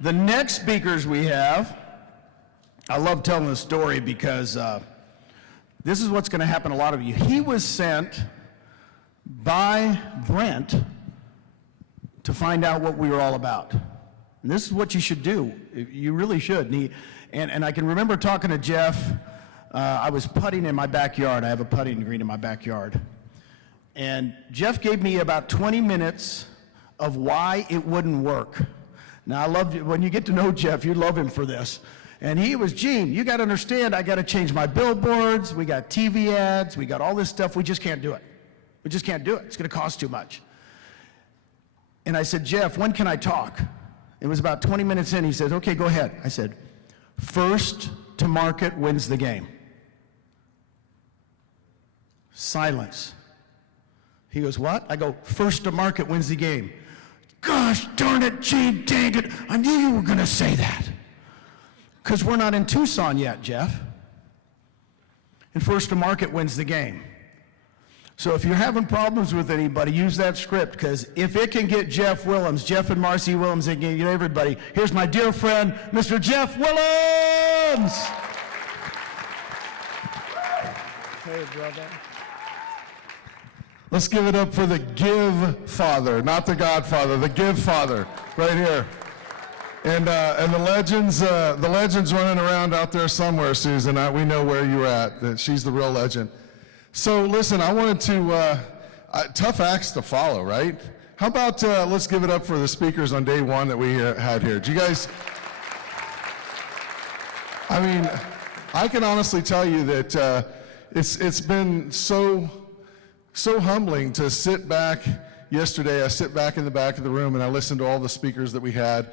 The next speakers we have, I love telling this story because this is what's going to happen to a lot of you. He was sent by Brent to find out what we were all about. And this is what you should do. You really should. And I can remember talking to Jeff. I was putting in my backyard. I have a putting green in my backyard. And Jeff gave me about 20 minutes of why it wouldn't work. Now, I love when you get to know Jeff, you love him for this. And he was, Gene, you got to understand, I got to change my billboards. We got TV ads. We got all this stuff. We just can't do it. We just can't do it. It's going to cost too much. And I said, Jeff, when can I talk? It was about 20 minutes in. He said, okay, go ahead. I said, first to market wins the game. Silence. He goes, what? I go, first to market wins the game. Gosh darn it, Gene, dang it. I knew you were going to say that. Because we're not in Tucson yet, Jeff. And first to market wins the game. So if you're having problems with anybody, use that script, because if it can get Jeff Wilhems, Jeff and Marcy Wilhems, it can get everybody. Here's my dear friend, Mr. Jeff Wilhems. Hey, brother. Let's give it up for the Give Father, not the Godfather, the Give Father, right here. And the legends running around out there somewhere, Susan. We know where you're at. That she's the real legend. So listen, I wanted to, tough acts to follow, right? How about let's give it up for the speakers on day one that we had here. Do you guys, I mean, I can honestly tell you that it's been so humbling to sit back. Yesterday, I sit back in the back of the room and I listened to all the speakers that we had.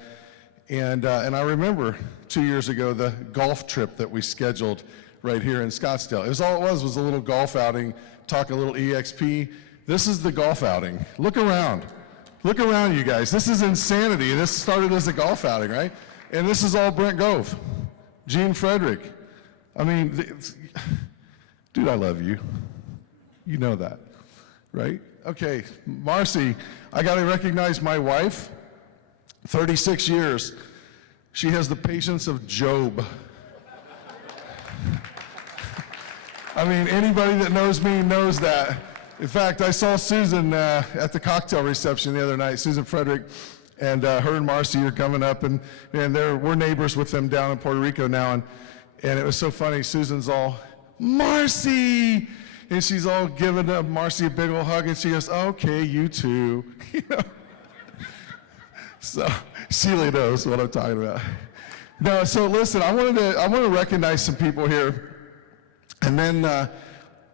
And I remember 2 years ago, the golf trip that we scheduled right here in Scottsdale. It was a little golf outing, talk a little EXP. This is the golf outing. Look around. Look around, you guys. This is insanity. This started as a golf outing, right? And this is all Brent Gove, Gene Frederick. I mean, dude, I love you. You know that, right? Okay, Marcy, I got to recognize my wife. 36 years. She has the patience of Job. I mean, anybody that knows me knows that. In fact, I saw Susan at the cocktail reception the other night, Susan Frederick, and her and Marcy are coming up, and we're neighbors with them down in Puerto Rico now, and it was so funny. Susan's all, Marcy! And she's all giving Marcy a big old hug, and she goes, okay, you too. You know? So Sheila knows what I'm talking about. No, so listen, I want to recognize some people here, and then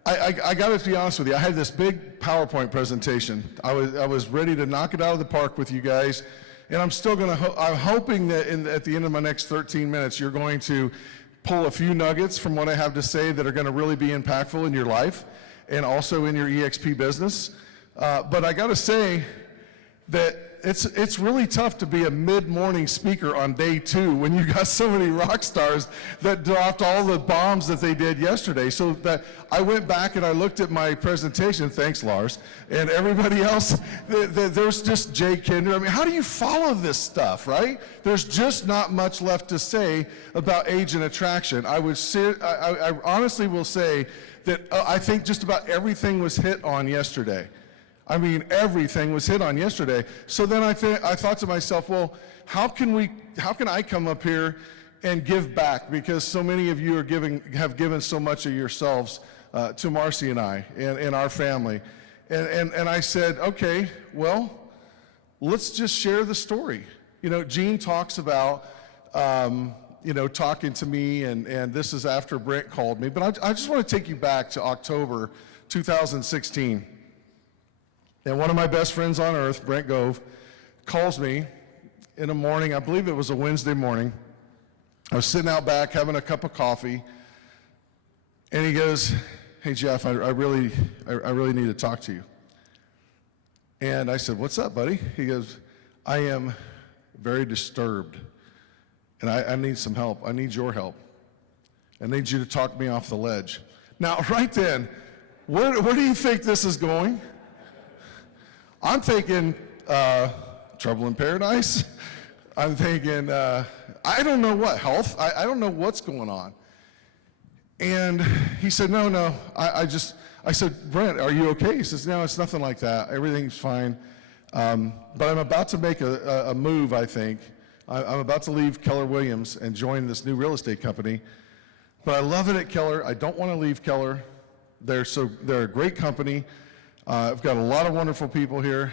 I got to be honest with you. I had this big PowerPoint presentation. I was ready to knock it out of the park with you guys, and I'm still going to. I'm hoping that at the end of my next 13 minutes, you're going to pull a few nuggets from what I have to say that are going to really be impactful in your life and also in your EXP business. But I got to say that it's really tough to be a mid-morning speaker on day two when you got so many rock stars that dropped all the bombs that they did yesterday. So that I went back and I looked at my presentation, thanks Lars, and everybody else, there's just Jay Kinder. I mean, how do you follow this stuff, right? There's just not much left to say about age and attraction. I honestly will say that I think just about everything was hit on yesterday. I mean, everything was hit on yesterday. So then I thought to myself, well, how can I come up here and give back? Because so many of you have given so much of yourselves to Marcy and I and our family. And I said, okay, well, let's just share the story. You know, Gene talks about, talking to me, and this is after Brent called me. But I just want to take you back to October 2016. And one of my best friends on earth, Brent Gove, calls me in the morning. I believe it was a Wednesday morning. I was sitting out back having a cup of coffee, and he goes, "Hey Jeff, I really need to talk to you." And I said, "What's up, buddy?" He goes, "I am very disturbed, and I need some help. I need your help. I need you to talk me off the ledge." Now, right then, where do you think this is going? I'm thinking trouble in paradise. I'm thinking, I don't know what, health? I don't know what's going on. And he said, no, I said, Brent, are you okay? He says, no, it's nothing like that. Everything's fine. But I'm about to make a move, I think. I'm about to leave Keller Williams and join this new real estate company. But I love it at Keller. I don't want to leave Keller. They're a great company. I've got a lot of wonderful people here.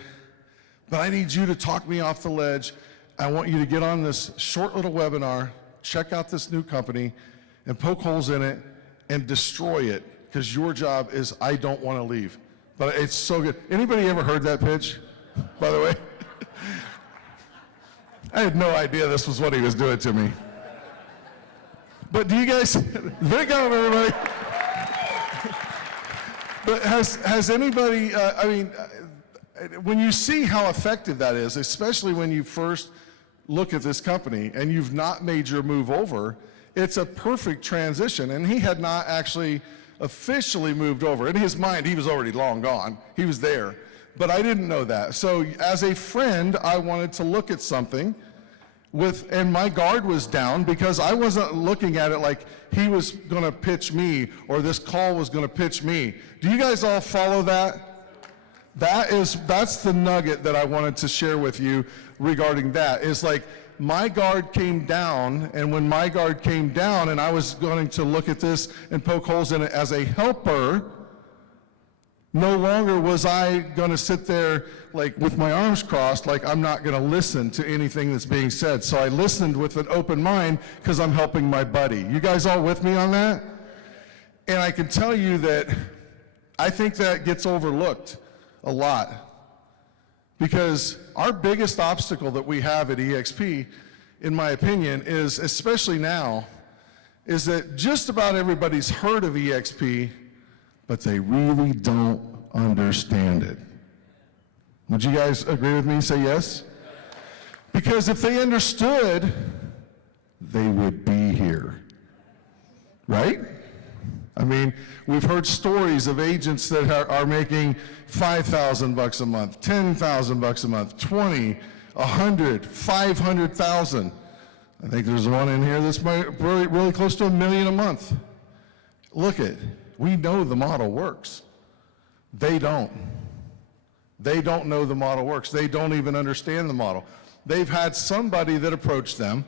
But I need you to talk me off the ledge. I want you to get on this short little webinar, check out this new company, and poke holes in it and destroy it, because your job is I don't want to leave. But it's so good. Anybody ever heard that pitch, by the way? I had no idea this was what he was doing to me. But do you guys, big up everybody. But has anybody, when you see how effective that is, especially when you first look at this company and you've not made your move over, it's a perfect transition. And he had not actually officially moved over. In his mind, he was already long gone. He was there. But I didn't know that. So as a friend, I wanted to look at something and my guard was down, because I wasn't looking at it like he was going to pitch me or this call was going to pitch me. Do you guys all follow that? That's the nugget that I wanted to share with you regarding that. Is like my guard came down, and when my guard came down and I was going to look at this and poke holes in it as a helper, no longer was I going to sit there like with my arms crossed, like I'm not going to listen to anything that's being said. So I listened with an open mind because I'm helping my buddy. You guys all with me on that? And I can tell you that I think that gets overlooked a lot, because our biggest obstacle that we have at EXP, in my opinion, is, especially now, is that just about everybody's heard of EXP, but they really don't understand it. Would you guys agree with me? Say yes? Because if they understood, they would be here, right? I mean, we've heard stories of agents that are making $5,000 a month, $10,000 a month, 20, 100, 500,000. I think there's one in here that's really close to $1 million a month. Look it. We know the model works. They don't. They don't know the model works. They don't even understand the model. They've had somebody that approached them.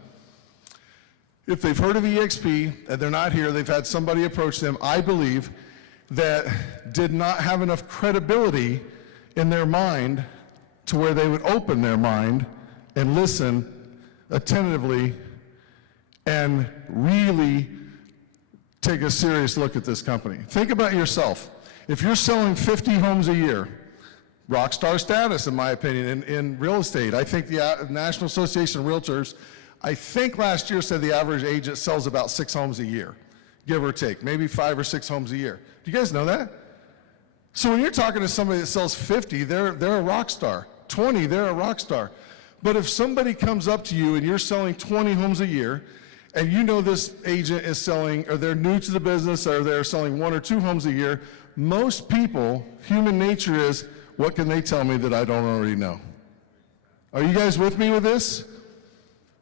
If they've heard of EXP and they're not here, they've had somebody approach them, I believe, that did not have enough credibility in their mind to where they would open their mind and listen attentively and really take a serious look at this company. Think about yourself. If you're selling 50 homes a year, rock star status, in my opinion, in real estate. I think the National Association of Realtors, I think last year said the average agent sells about 6 homes a year, give or take, maybe 5 or 6 homes a year. Do you guys know that? So when you're talking to somebody that sells 50, they're a rock star. 20, they're a rock star. But if somebody comes up to you and you're selling 20 homes a year, and you know this agent is selling, or they're new to the business, or they're selling 1 or 2 homes a year, most people, human nature is, what can they tell me that I don't already know? Are you guys with me with this?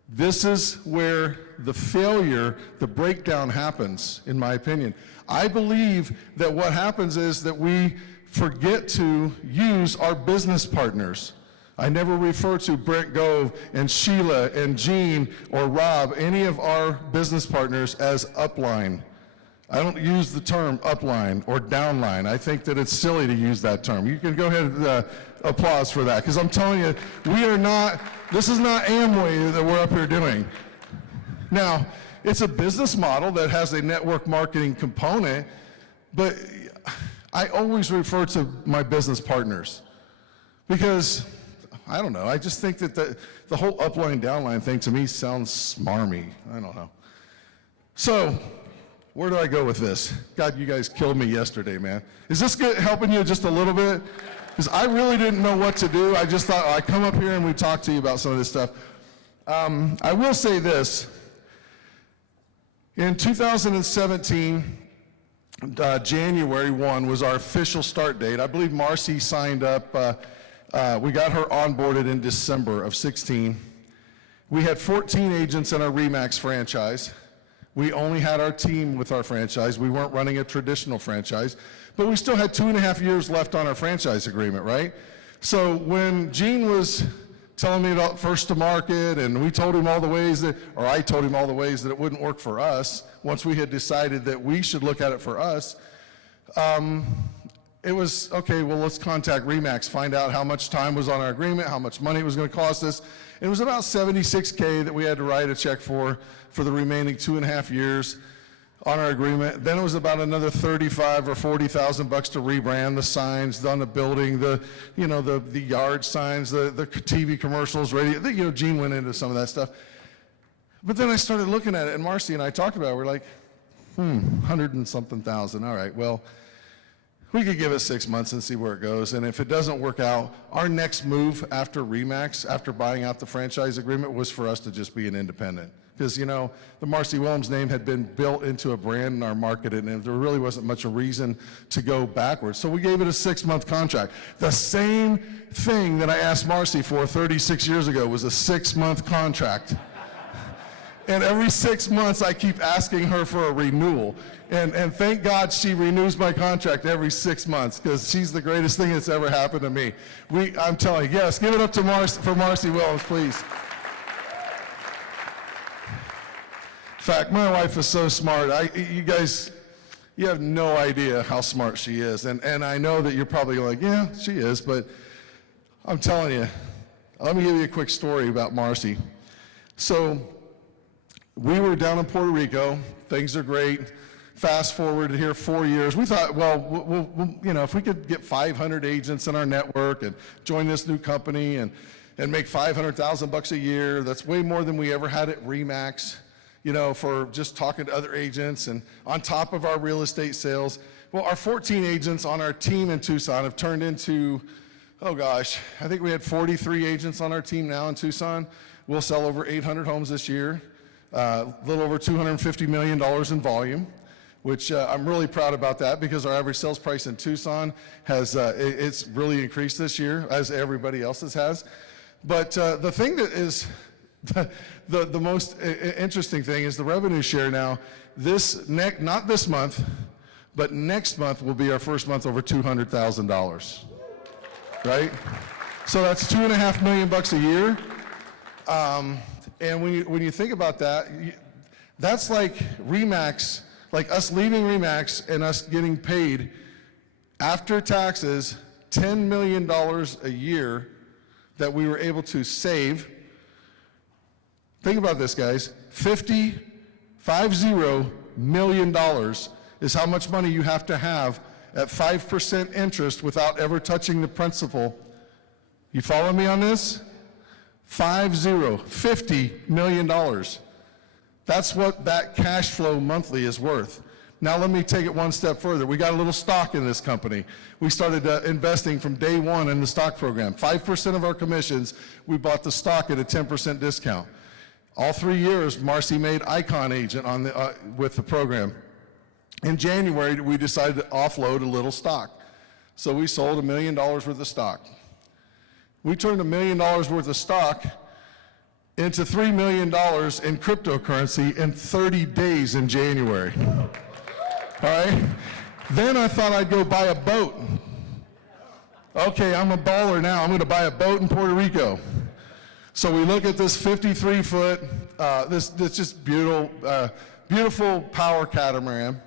This is where the failure, the breakdown happens, in my opinion. I believe that what happens is that we forget to use our business partners. I never refer to Brent, Gove, and Sheila, and Gene, or Rob, any of our business partners, as upline. I don't use the term upline or downline. I think that it's silly to use that term. You can go ahead and applause for that, because I'm telling you, this is not Amway that we're up here doing. Now, it's a business model that has a network marketing component, but I always refer to my business partners, because I don't know, I just think that the whole upline, downline thing to me sounds smarmy. I don't know. So, where do I go with this? God, you guys killed me yesterday, man. Is this helping you just a little bit? Because I really didn't know what to do. I just thought I'd come up here and we talk to you about some of this stuff. I will say this. In 2017, January 1 was our official start date. I believe Marcy signed up. We got her onboarded in December of 16. We had 14 agents in our RE/MAX franchise. We only had our team with our franchise. We weren't running a traditional franchise, but we still had 2.5 years left on our franchise agreement, right? So when Gene was telling me about first to market, and we told him all the ways that, or I told him all the ways that it wouldn't work for us, once we had decided that we should look at it for us, it was, okay, well, let's contact RE/MAX, find out how much time was on our agreement, how much money it was gonna cost us. It was about $76K that we had to write a check for the remaining 2.5 years on our agreement. Then it was about another 35 or 40,000 bucks to rebrand the signs on the building, the yard signs, the TV commercials, radio. Gene went into some of that stuff. But then I started looking at it, and Marcy and I talked about it. We're like, 100 and something thousand. All right, well, we could give it 6 months and see where it goes. And if it doesn't work out, our next move after RE/MAX, after buying out the franchise agreement, was for us to just be an independent. Because, the Marcy Wilhems name had been built into a brand in our market, and there really wasn't much a reason to go backwards. So we gave it a 6-month contract. The same thing that I asked Marcy for 36 years ago was a 6-month contract. And every 6 months, I keep asking her for a renewal. And thank God she renews my contract every 6 months, because she's the greatest thing that's ever happened to me. I'm telling you, yes, give it up to for Marcy Wilhems, please. In fact, my wife is so smart. You guys, you have no idea how smart she is. And I know that you're probably like, yeah, she is, but I'm telling you, let me give you a quick story about Marcy. So we were down in Puerto Rico. Things are great. Fast forward here 4 years. We thought, well, we'll if we could get 500 agents in our network and join this new company and make 500,000 bucks a year, that's way more than we ever had at RE/MAX. For just talking to other agents and on top of our real estate sales. Well, our 14 agents on our team in Tucson have turned into, oh gosh, I think we had 43 agents on our team now in Tucson. We'll sell over 800 homes this year, a little over $250 million in volume, which I'm really proud about that, because our average sales price in Tucson it's really increased this year, as everybody else's has. But the thing that is the most interesting thing is the revenue share now. Not this month, but next month will be our first month over $200,000, right? So that's $2.5 million bucks a year. And when you think about that, that's like RE/MAX, like us leaving RE/MAX and us getting paid after taxes $10 million a year that we were able to save. Think about this, guys. $50 million is how much money you have to have at 5% interest without ever touching the principal. You follow me on this? $50 million. That's what that cash flow monthly is worth. Now let me take it one step further. We got a little stock in this company. We started investing from day one in the stock program. 5% of our commissions, we bought the stock at a 10% discount. All 3 years, Marcy made Icon agent with the program. In January, we decided to offload a little stock. So we sold $1 million worth of stock. We turned $1 million worth of stock into $3 million in cryptocurrency in 30 days in January. All right? Then I thought I'd go buy a boat. Okay, I'm a baller now. I'm going to buy a boat in Puerto Rico. So we look at this 53-foot, this just beautiful power catamaran.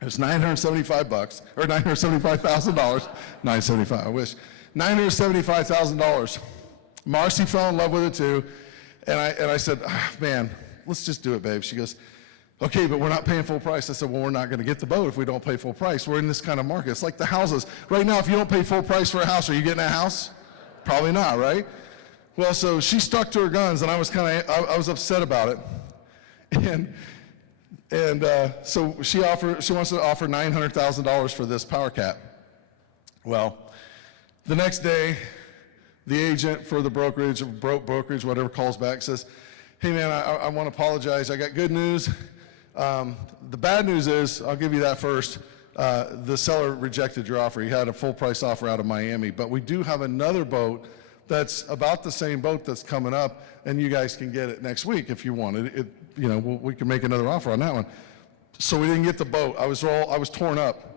It's $975 or $975,000. $975, I wish. $975,000. Marcy fell in love with it too, and I said, man, let's just do it, babe. She goes, okay, but we're not paying full price. I said, well, we're not going to get the boat if we don't pay full price. We're in this kind of market. It's like the houses. Right now, if you don't pay full price for a house, are you getting a house? Probably not, right? Well, so she stuck to her guns, and I was upset about it. And so she wants to offer $900,000 for this power cat. Well, the next day, the agent for the brokerage, whatever, calls back, says, hey man, I want to apologize. I got good news. The bad news is, I'll give you that first. The seller rejected your offer. He had a full price offer out of Miami, but we do have another boat that's about the same boat that's coming up, and you guys can get it next week if you want it. You know, we can make another offer on that one. So we didn't get the boat. I was torn up.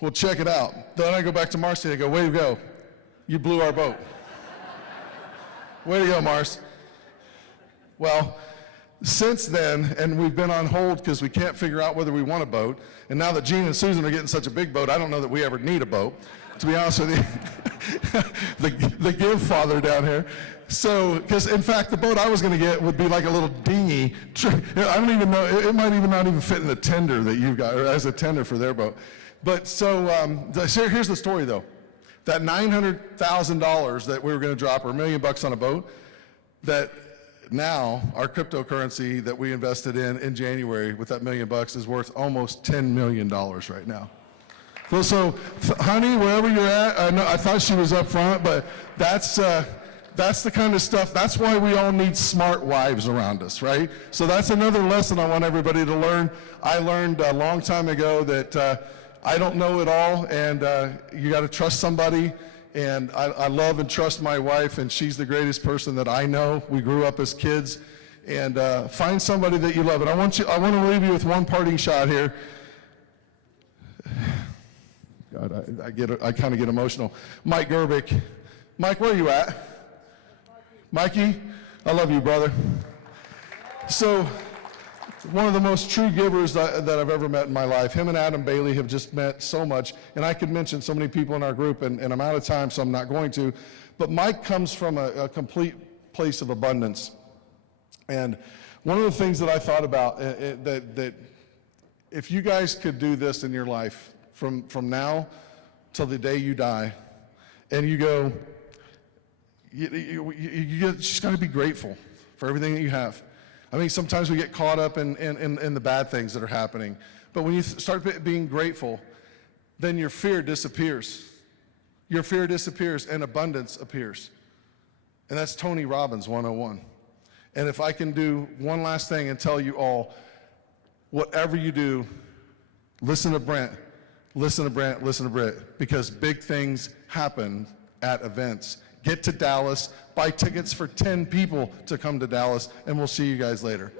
Well, check it out. Then I go back to Marcy. I go, way to go. You blew our boat. Way to go, Mars. Well, since then, and we've been on hold because we can't figure out whether we want a boat. And now that Gene and Susan are getting such a big boat, I don't know that we ever need a boat, to be honest with you. the Give father down here. So, because in fact, the boat I was going to get would be like a little dinghy. I don't even know, it might even not even fit in the tender that you got, or as a tender for their boat. But so here's the story though. That $900,000 that we were going to drop, or $1 million on a boat, that now our cryptocurrency that we invested in January with that $1 million is worth almost $10 million right now. So honey, wherever you're at, I thought she was up front, but that's the kind of stuff, that's why we all need smart wives around us, right? So that's another lesson I want everybody to learn. I learned a long time ago that I don't know it all, and you got to trust somebody. And I love and trust my wife, and she's the greatest person that I know. We grew up as kids, and find somebody that you love. And I want to leave you with one parting shot here. God, I kind of get emotional. Mike Gerbic. Mike, where are you at? Mikey, I love you, brother. So, one of the most true givers that I've ever met in my life. Him and Adam Bailey have just met so much, and I could mention so many people in our group, and I'm out of time, so I'm not going to. But Mike comes from a complete place of abundance. And one of the things that I thought about, that if you guys could do this in your life, from now till the day you die, and you go, you just got to be grateful for everything that you have. I mean, sometimes we get caught up in the bad things that are happening. But when you start being grateful, then your fear disappears. Your fear disappears and abundance appears. And that's Tony Robbins 101. And if I can do one last thing and tell you all, whatever you do, listen to Brent, listen to Brent, listen to Brent, because big things happen at events. Get to Dallas, buy tickets for 10 people to come to Dallas, and we'll see you guys later.